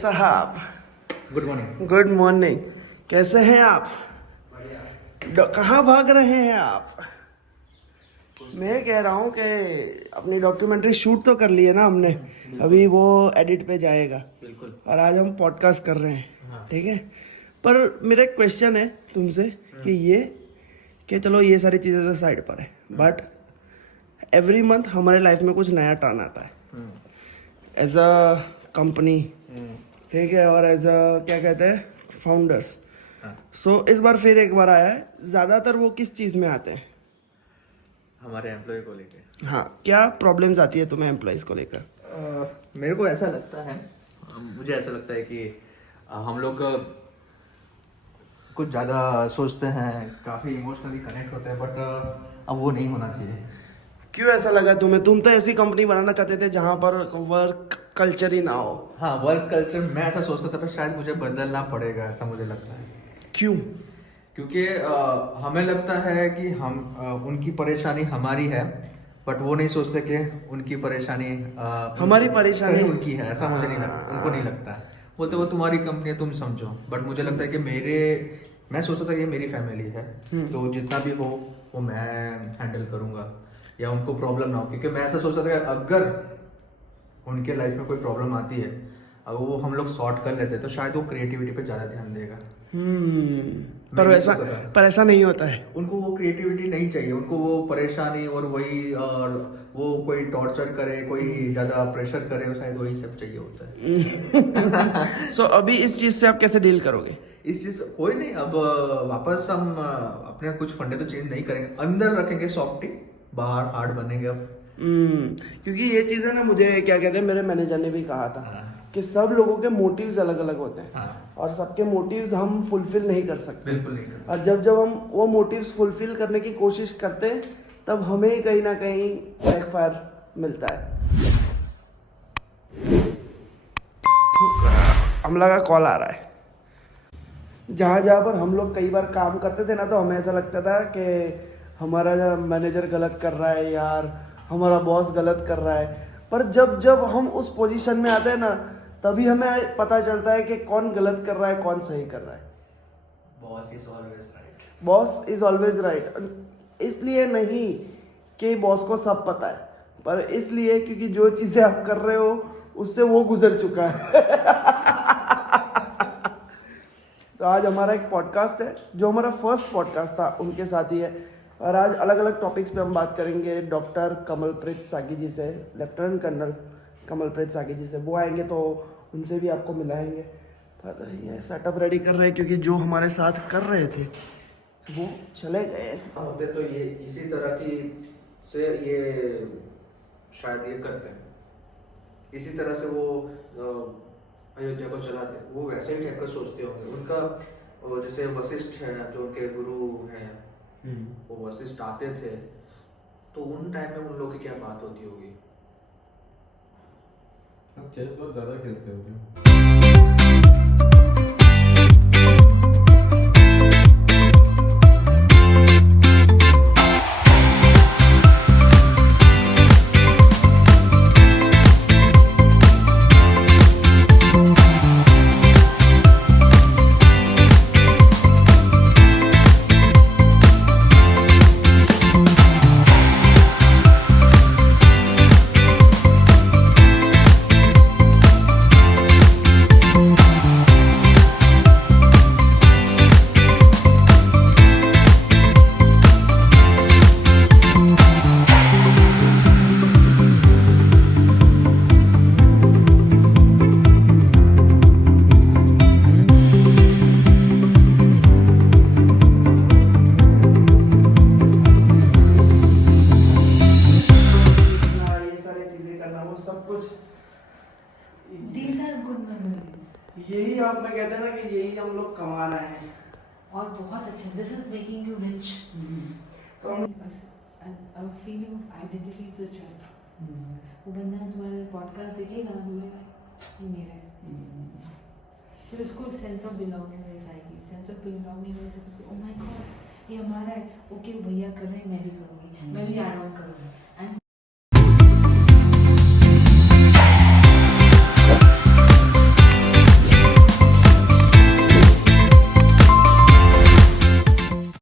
साहब। Good morning. Good morning. कैसे हैं आप? कहाँ भाग रहे हैं आप? मैं कह रहा हूँ कि अपनी डॉक्यूमेंट्री शूट तो कर ली है ना हमने, अभी वो एडिट पे जाएगा। बिल्कुल। और आज हम पॉडकास्ट कर रहे हैं, हाँ। ठीक है। पर मेरा एक क्वेश्चन है तुमसे कि ये कि चलो ये सारी चीज़ें तो साइड पर है, बट एवरी मंथ हमारे लाइफ में कुछ नया टर्न आता है एज अ कंपनी, ठीक है, और एज अ क्या कहते हैं फाउंडर्स। सो इस बार फिर एक बार आया है। ज़्यादातर वो किस चीज़ में आते हैं? हमारे एम्प्लॉय को लेके। हाँ, क्या प्रॉब्लम्स आती है तुम्हें एम्प्लॉयज़ को लेकर? मेरे को ऐसा लगता है, मुझे ऐसा लगता है कि हम लोग कुछ ज़्यादा सोचते हैं, काफ़ी इमोशनली कनेक्ट होते हैं, बट अब वो नहीं होना चाहिए। क्यों ऐसा लगा तुम्हें? तुम तो ऐसी कंपनी बनाना चाहते थे जहाँ पर वर्क कल्चर ही ना हो। हाँ, वर्क कल्चर मैं ऐसा सोचता था, पर शायद मुझे बदलना पड़ेगा, ऐसा मुझे लगता है। क्यों? क्योंकि हमें लगता है कि हम उनकी परेशानी हमारी है, बट वो नहीं सोचते कि उनकी परेशानी हमारी परेशानी उनकी है। ऐसा मुझे नहीं लगता, उनको नहीं लगता है। बोलते वो तुम्हारी कंपनी है, तुम समझो। बट मुझे लगता है कि मैं सोचता था ये मेरी फैमिली है, तो जितना भी हो वो मैं हैंडल करूंगा, या उनको प्रॉब्लम ना हो। क्योंकि मैं ऐसा सोचता था कि अगर उनके लाइफ में कोई प्रॉब्लम आती है, अगर वो हम लोग सॉर्ट कर लेते तो शायद वो क्रिएटिविटी पे ज़्यादा ध्यान देगा। पर ऐसा नहीं होता है। उनको वो क्रिएटिविटी नहीं चाहिए, उनको वो परेशानी और वो कोई टॉर्चर करे, कोई ज्यादा प्रेशर करे, शायद वही सब चाहिए होता है। सो अभी इस चीज़ से आप कैसे डील करोगे? इस चीज कोई नहीं, अब वापस हम अपने कुछ फंडे तो चेंज नहीं करेंगे, अंदर रखेंगे सॉफ्टी, बाहर हार्ड बनेंगे अब। क्योंकि ये चीज़ है ना, मुझे क्या कहते हैं, मेरे मैनेजर ने भी कहा था कि सब लोगों के मोटिव्स अलग अलग होते हैं। और सबके मोटिव्स हम फुलफिल नहीं कर सकते। बिल्कुल नहीं कर सकते। और जब हम वो मोटिव्स फुलफिल करने की कोशिश करते हैं, तब हमें कहीं ना कहीं बैकफायर मिलता है। अमला का कॉल आ रहा है। जहाँ जहाँ पर हम लोग कई बार काम करते थे ना, तो हमें ऐसा लगता था कि हमारा मैनेजर गलत कर रहा है यार, हमारा बॉस गलत कर रहा है। पर जब जब हम उस पोजीशन में आते हैं ना, तभी हमें पता चलता है कि कौन गलत कर रहा है, कौन सही कर रहा है। Boss is always right. Boss is always right. इसलिए नहीं कि बॉस को सब पता है, पर इसलिए क्योंकि जो चीज़ें आप कर रहे हो उससे वो गुजर चुका है। तो आज हमारा एक पॉडकास्ट है, जो हमारा फर्स्ट पॉडकास्ट था उनके साथ ही है। और आज अलग अलग टॉपिक्स पे हम बात करेंगे डॉक्टर कमलप्रीत सागी जी से, लेफ्टिनेंट कर्नल कमलप्रीत सागी जी से। वो आएंगे तो उनसे भी आपको मिलाएंगे। पर ये सेटअप रेडी कर रहे हैं, क्योंकि जो हमारे साथ कर रहे थे वो चले गए होते, तो ये इसी तरह की से ये शायद ये करते हैं, इसी तरह से वो अयोध्या को चलाते, वो वैसे ही टाइप का सोचते होंगे। उनका जैसे वशिष्ठ है, जो उनके गुरु हैं, वो वशिष्ठ आते थे, तो उन टाइम में उन लोगों की क्या बात होती होगी। आप चेस बहुत ज़्यादा खेलते हो क्या? यही आप में कहते हैं ना कि यही हम लोग कमाना है। और बहुत अच्छा, this is making you rich. तो a feeling of identity to the child. वो बंदा तुम्हारा पॉडकास्ट देखेगा ना, बोलेगा ये मेरा है। फिर उसको सेंस ऑफ बिलोंगिंगनेस आएगी। सेंस ऑफ बिलोंगिंगनेस से ओ माय गॉड ये हमारा है, ओके भैया कर रहे हैं, मैं भी करूँगी, मैं भी ऐड ऑन करूँगी। एंड